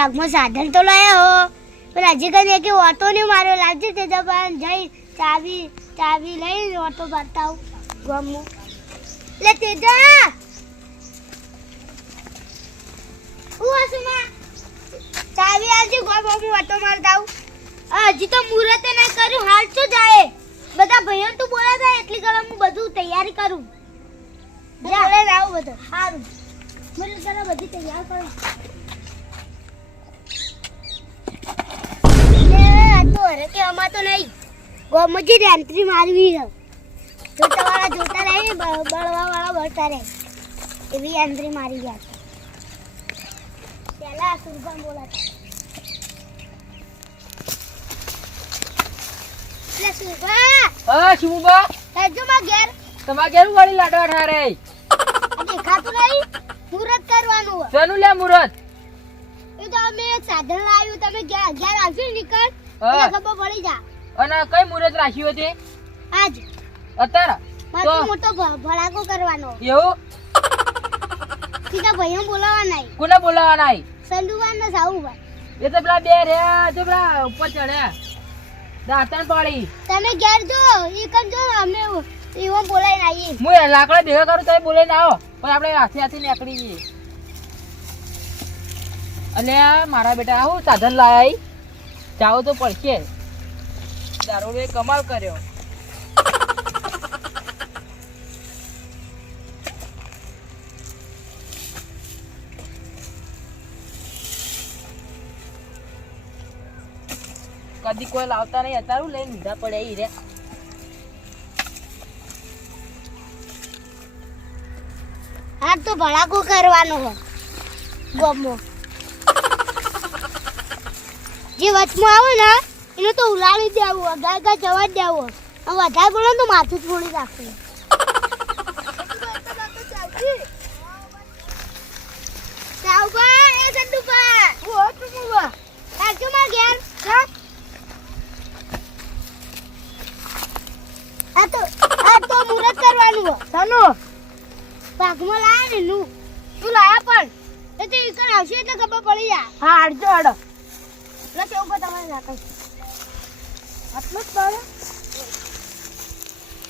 ભાગમાં સાધન તો લાયા હો પણ હજી કઈ કે ઓટો ને માર્યો લાવજે તે દબાણ જઈ ચાવી લઈ ઓટો બતાવ ગમો લે તેજા ઉસમા ચાવી આવજે ગમો હું ઓટો મારતાવ હજી તો મુહૂર્ત ના કર્યું હાલ તો જાય બધા ભાઈઓ તું બોલાતા એટલી ગરમ હું બધું તૈયારી કરું જા લે આવ બધું સારું મને જરા બધી તૈયાર કરો તો અરે કે અમા તો નહીં ગોમજી એન્ટ્રી મારવી છે જોતા રહે બળવા વાળા બળતા રહે એવી એન્ટ્રી મારી ગયા પેલા સુરગામ બોલાતા લે સુરગા હા શુભા લેજો માં ઘેર તમાર ઘેર વાળી લાડવા ઠારે દેખાતું નહીં મુહૂર્ત કરવાનું શેનું લે મુરત એ તો અમે એક સાધન લાવ્યું તમે ઘેર આવજો નીકળ હા. ખબર પડી જા અને કઈ મુરત રાખ્યું હતી આજ અત્યારે મારો મોટો ભડાકો કરવાનો એવું સીધા ભાઈઓ બોલાવા નહીં કોને બોલાવાના આઈ સંધુવાન ને સાહુભાઈ એ તો પેલા બે રહ્યા તો પેલા ઉપર ચડ્યા દાંતણ પાડી તમે ઘેર જો ઈ કમ જો અમે એવો બોલાઈને આવીએ હું એ લાકડા ભેગા કરું તો બોલાઈને આવો પણ આપણે હાથે નીકળી જઈએ અને મારા બેટા આવું સાધન લાયા જાવ તો પડશે દારૂએ કમાલ કર્યો કદી કોઈ લાવતા નહીં અત્યારે લઈને લીધા પડ્યા ઈ રે હા તો ભડાકો કરવાનો હો ગમો જે વચમાં આવે ને એને તો ઉલાડી દેવું અગાગા જવા જ દેવું અને વધારે બોલે તો માથું છોડી રાખવું સાવભાઈ એ સંદુભા ઓ તુમુવા કાચો માં ઘેર આ તો મુહૂર્ત કરવાનું હો સાનો પાકમાં લાયા ને તું લાયા પણ એ તો ઈકણ આવશે એટલે ખબર પડી જા હા આડજો આડો લે કેવું કો તમારે નાખે આટલું જ તારે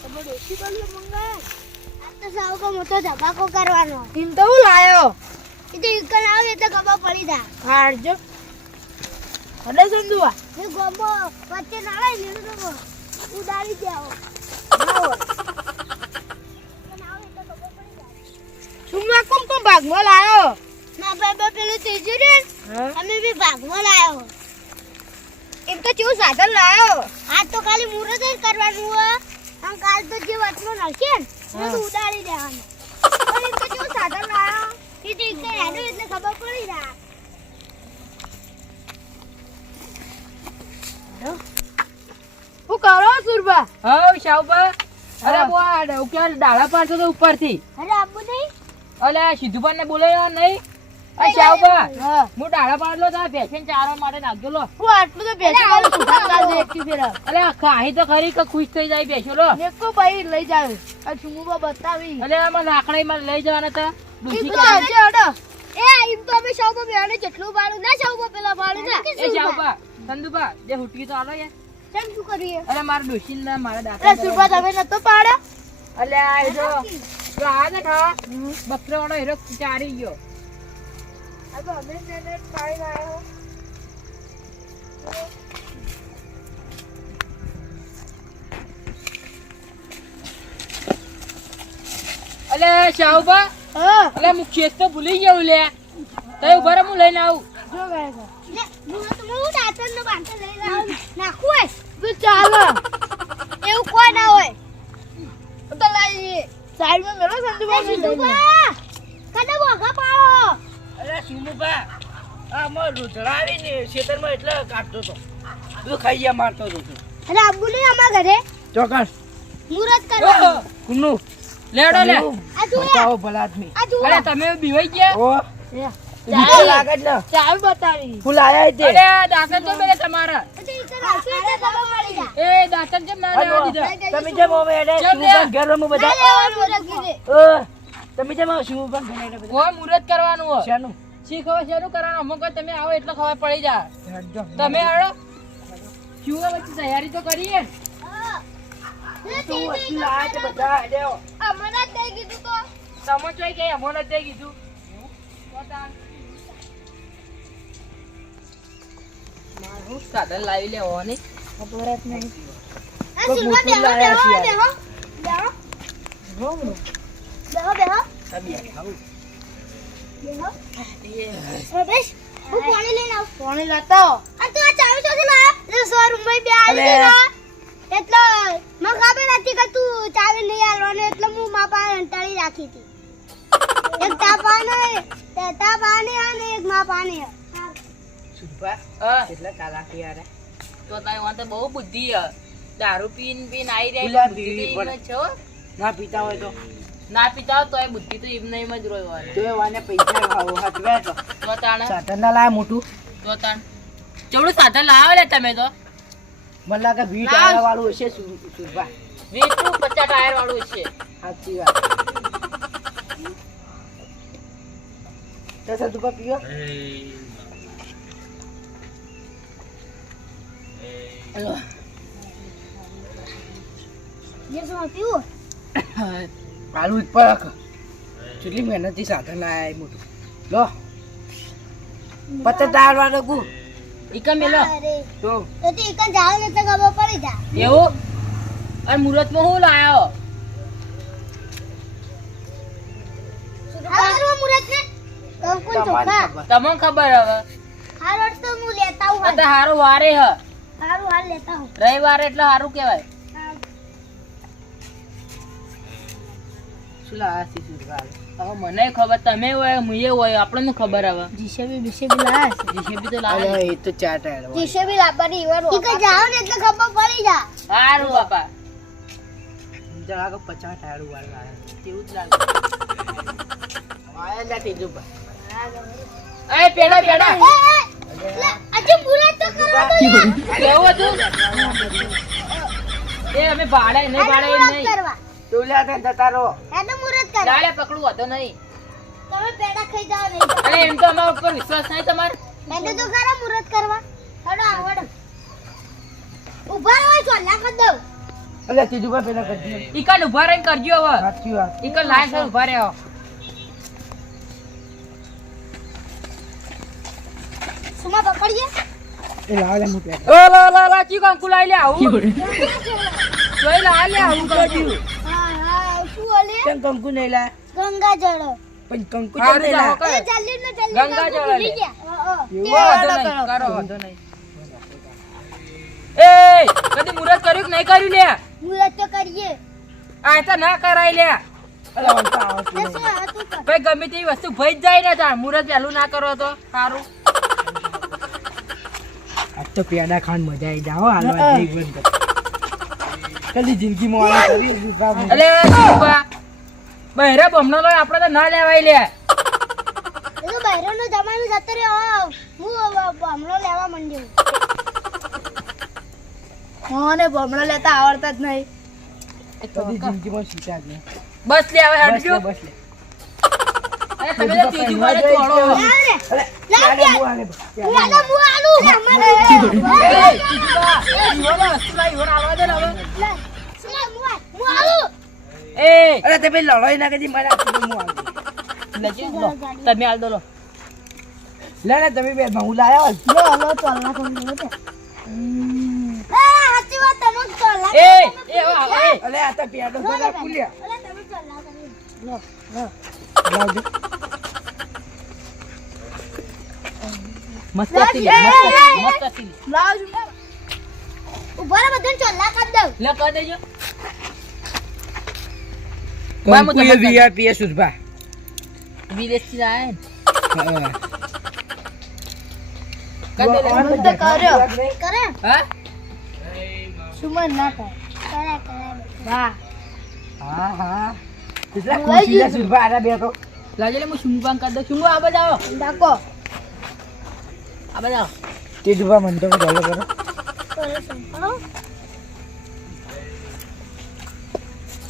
તમે ડોસી બોલ્યો મંગા આ તો સાવ કો મોટો ધબાકો કરવાનો તીન તો હું લાયો એ તો ઈકણ આવે એટલે ખબર પડી જા હા આડજો અડે સંદુવા એ ગોમો વચ્ચે નાળા લીધું તો ઉડાડી દેવો સુમા કોમ તો ભાગમાં લાયો ના બાબા પેલું તેજુ રે અમે બી ભાગમાં લાયો એમ તો કેવું સાધન લાયો આ તો ખાલી મુહૂર્ત જ કરવાનું હોય આમ કાલ તો જે વચમાં નડશે ને એ તો ઉડાડી દેવાનું પણ એમ તો કેવું સાધન લાયો એ તો એક હેડો એટલે ખબર પડી જા હું કરો સુરબા હા શાવબા અરે બોઆ ડોક્યા ડાળા પાડતો તો ઉપરથી અરે આબુ નહીં અલે સિદ્ધુભાઈ ને બોલાયો નહીં આ શાવબા હું ડાળા પાડલો તો ભેસન ચારવા માટે નાખજો લો હું આટલું તો બેસી ગયો સુધા કાલ દે એકથી ફેર અલે ખાહી તો ખરી કે ખુશ થઈ જાય બેસો લો મેકો ભાઈ લઈ જાવ આ છુમુબા બતાવી અલે આમાં લાકડા માં લઈ જવાના હતા ઈ તો આજે અડો એ ઈમ તો અમે શાવબા બેને જેટલું ભાડું ના શાવબા પેલા ભાડું ના એ શાવબા સંદુબા જે હુટકી તો આલો યાર કેમ શું કરીએ અરે મારા ડોશીન ના મારા દાખલ અરે સુરબા તમે નતો પાડ્યો અલે આ જો આ ને થા બકરો વાળો હીરો ચારી ગયો આ તો અમે ને પાડી લાયો અલે શાવબા હા અલે હું ખેત તો ભૂલી ગયો લે તય ઉભા રહો હું લઈને આવું જો ગાય ને હું દાતન નો બાંધો લઈ લાવ નાખું હોય તો ચાલો એવું કોઈ ના હોય તો લઈ સાઈડ માં મેરો સંદુબા કદા બોગા પાડો અરે સુમુભા આ મો રૂધડાવી ને ખેતરમાં એટલે કાઢતો તો તું ખાઈ ગયા મારતો તો અરે આબુ નહીં અમાર ઘરે ચોકસ મુહૂર્ત કરવાનું કુન્નુ લેડો લે આ તું બતાવો ભલા આદમી આ તું અરે તમે બીવાઈ ગયા ઓ ચાલ લાગે જ ચાલ બતાવી ફૂલ આયા તે અરે દાતન તો મેરે તમારા તો ઈ કર આવશે એટલે ખબર પડી જા એ દાતન જે મારે આ દીધા તમે જેમ હવે એડે જેમ લે. શુભન ઘર રમો બધા લેવાનું મુહૂર્ત કીધે ઓ તમે જેમ શુભન ઘર એડે બધા કોઈ મુહૂર્ત કરવાનું હોય શાનું શી ખબર શેનું કરવાનું અમુક વાર તમે આવો એટલે ખબર પડી જાય તમે આવો શું વચ્ચે તૈયારી તો કરીએ ને? હા. તું વસ્તુ લાવે છે બધા હેડ્યો. અમને જ દઈ કીધું તો તમે જોઈ કે અમોને જ દઈ કીધું તો તાણ. મારું સાધન લાવી લેવાની ખબર જ નહીં. આ કોક સુરમા મોટું બેહો લાયા બેહો છે બેહો બેહો બેહો બેહો રમેશ હું પાણી લઈને આવું પાણી લાતા આ તું આ ચાવી ચોથી લાયા એટલે શોરૂમમાં બે આવી અલે. ગયો એટલે મને ખબર હતી કે તું ચાવી લઈ આવવાનો એટલે હું મા પાસે અંટાળી રાખી હતી એક તા પાને અને એક મા પાને સુરભા, હા કેટલા ચાલાકી યાર. તો તારી વાંધે બહુ બુદ્ધિ હે. દારૂ પીને આઈ ગુલાબ રહી બુદ્ધિ પીવી તો એમ જ છે હો. ના પીતા હોય તો ના પીતા હોય તોય બુદ્ધિ તો એમ ને એમ જ રહ્યો હોય. તો વાને પૈસા ખાવો હટવે તો તો તાણે સાધન ના લાય મોટું. તો તાણ ચવડું સાધન લાવે લે તમે તો મને લાગે 20 ના. ટાયર વાળું હશે સુરભા. 20 50 ટાયર વાળું છે. સાચી વાત. તો સદુપા પીઓ. હલો. જે શું પીવું આલુ જ પડક. કેટલી મહેનતથી સાધન લાયા એ મોટું. લો 50 ટાયર વાળો ગુ. ઈકા મેલો અરે તો તો તું એક જાવ ને તો ખબર પડી જા એવું અને મુહૂર્તમાં હું લાયો આ કરવા મુરત ને કંકુ ચોખા તમારી ખબર. તમને ખબર હવે હારો તો હું લેતા હું આ તો હારો વારે હ હારું હાલ લેતા હું રવિવારે એટલે હારું કહેવાય. શું લાયા છે સુરભા? હવે મને ખબર તમે હોય મુએ હોય આપણને ખબર હવે જીસેબી બીસેબી લાયા છે જીસીબી તો લાવે અરે એ તો 4 ટાયર વાળો. જીસેબી લાવવાની ઈવર ઈ કે જાવ ને એટલે ખબર પડી જા હારું બાપા જરા કે 50 ટાયર વાળો લાયા. કેવું જ લાગે. આયા જા તેજુબા. એ પેડા પેડા આજે મુરત તો કરવા તો કેવું હતું એ અમે ભાડે નહીં ભાડે એમ નહીં કરવા તું લ્યા તને જતા રહો. હે તો મુરત કરવા ચાલે પકડું હતો નહીં. તમે પેડા ખાઈ જાવ નહીં અરે એમ તો અમારા ઉપર વિશ્વાસ નહીં તમારે. મેં તો ખરા મુરત કરવા હડો આવડો ઉભા રહો ચોલ્લા કર દઉં અલે તેજુબા પેલા કરજો. ઈકન ઉભા રહીને કરજો હવે સાચી વાત. ઈકન લાઈન પર ઉભા રહ્યો. સુમા પકડીએ એ લાવ લે મુકે. ઓ લા લા ચી કંકુ લાઈ લે આવું જોઈ લા લે આવું કરજો. હા હા શું ઓલે કેમ કંકુ નહીં લાયા? ગંગા જળ પણ કંકુ હારું કેમ નહીં જાઓ, લાયા? એ જલ્દી ને જલ્દી ગંગા જળ ભૂલી લે. ગયા વાંધો નહીં, કરો વાંધો નહીં. એ કદી મુહૂર્ત કર્યું કે નહીં કર્યું લે મુરત તો કરીએ આ તો ના કરાય લે અલે વંતા આવો એ તું. શું હતું કર ભાઈ ગમે તેવી વસ્તુ ભઈ જ જાય ને તાર મુહૂર્ત વહેલું ના કરો તો સારું. આજ તો પેડા ખાન મજા આવી જાઓ હાલવા જઈ બંધ કર. કદી જિંદગીમાં વાળા કરી સુરભા. અલે શિવા બહેરા બમણો લો આપણે તો ના લેવાય લે એ તો બહેરોનો જમાનો જતો રહ્યો હું બમણો લેવા માંડ્યો મને બમણો લેતા આવડતા જ નહીં કદી જિંદગીમાં સીતા જ નહીં. બસ લે હવે બસ લે હટજો. બસ લે. અરે તમે તો ત્રીજી વારે તોડો. અલે લાવ પેડા દે. હું આલે બસ. હું આલો અમારે એ, શિવા, ઈવોનો વસ્તુ લાવી, ઈવોને આલવા દે ને હવે. હું આલું એ અરે તમે લડાઈ ના કરી મારા હાથથી હું આલું. લેજે, લો, તમે આલ દો લો. લે ને તમે બે હું લાયા હોત. લો લો ચોલ્લા કોણ લો તે સાચી વાત તમે ચોલ્લા એ એ વા, એ અલે આ તો પેડો બધા ખુલ્યા. અરે તમે ચોલ્લા કરી લો લાવજો. મસ્ત હતી લે, મસ્ત હતી લે. લાવ ઉભા રહો બધાને ચોલ્લા કરી દઉં લે કરી દેજો. ભાઈ, હું તમને VIP એ સુરભા. વિદેશથી આયા ને. હા. કરી દે લે. ઓન તો કર્યો. કરે હા સુમન ના કરે કરે વાહ હા હા કેટલા ખુશી છે સુરભા આના બે તો. લાજે લે હું શુંભાંગ કરી દઉં. શુંભો આ બાજુ આવો. ડાકો આ બાજુ આવો. તે સુરભા મને તો ચાલો કરો. કરે સંભાળો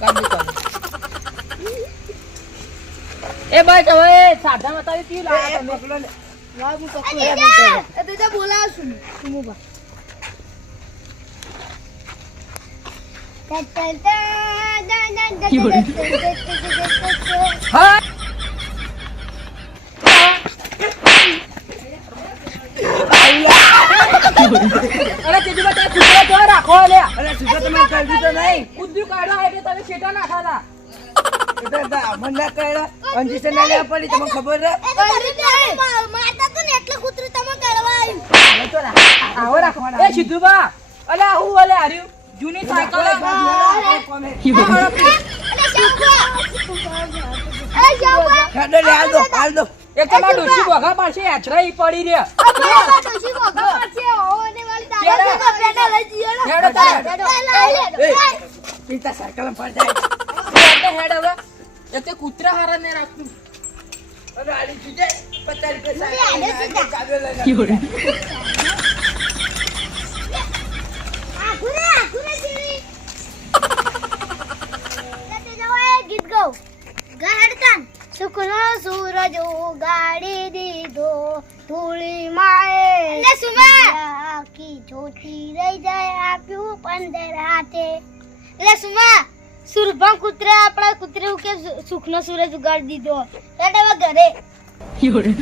કરી દઉં, કરી દઉં. એ બસ હવે સાધન બતાવી તી લાવો તમે. પકડો ને. લાવ હું પકડું. એ જા. એ તો બોલાવશું સુમુબા. હા અરે તેજી બતા કુતરા તો રાખો લે. અરે સુગર તમે કરી દીધો નહીં. કુદ્દુ કાઢો એટલે તમે છેટા નાખાલા. એટલે અમન ના કર્યા અંજીસન ના લેવા પડી તમને ખબર છે માતા તો ને એટલે કૂતરું તમે કરવા આવ્યું. હવે તો આવો રાખવાના એ સિદ્ધુબા અલે હું અલે હાર્યું જૂની સાયકલ અરે શાંભા. હેડો લે હાલ દો એક તો માર ડોશી ભોગા પાડશે યાત્રા ઈ પડી રે. આપણે ડોશી ભોગા પાડશે. ઓને વાળી દાદા તો પેડા લઈ જઈએ ને. હેડો તાર. લે. પિતા સાયકલ પર જાય હેડ હવે એક તો કૂતરા હારા ને રાખતું. અરે આલી જુજે 50 રૂપિયા આલે સીધા. ચાવ્યો લઈને આખુરે જીરી. તે જવાય ગીત ગાઉ. ગાડતાન સુખનો સૂરજ ઉગાડી દીધો ધૂળી માએ લે સુમા આખી છોટી રહી જાય આપ્યું 15 હાથે લે સુમા સુરભા કૂતરા આપણા કૂતરે કે સુખનો સૂરજ ઉગાડી દીધો એટલે હવે ઘરે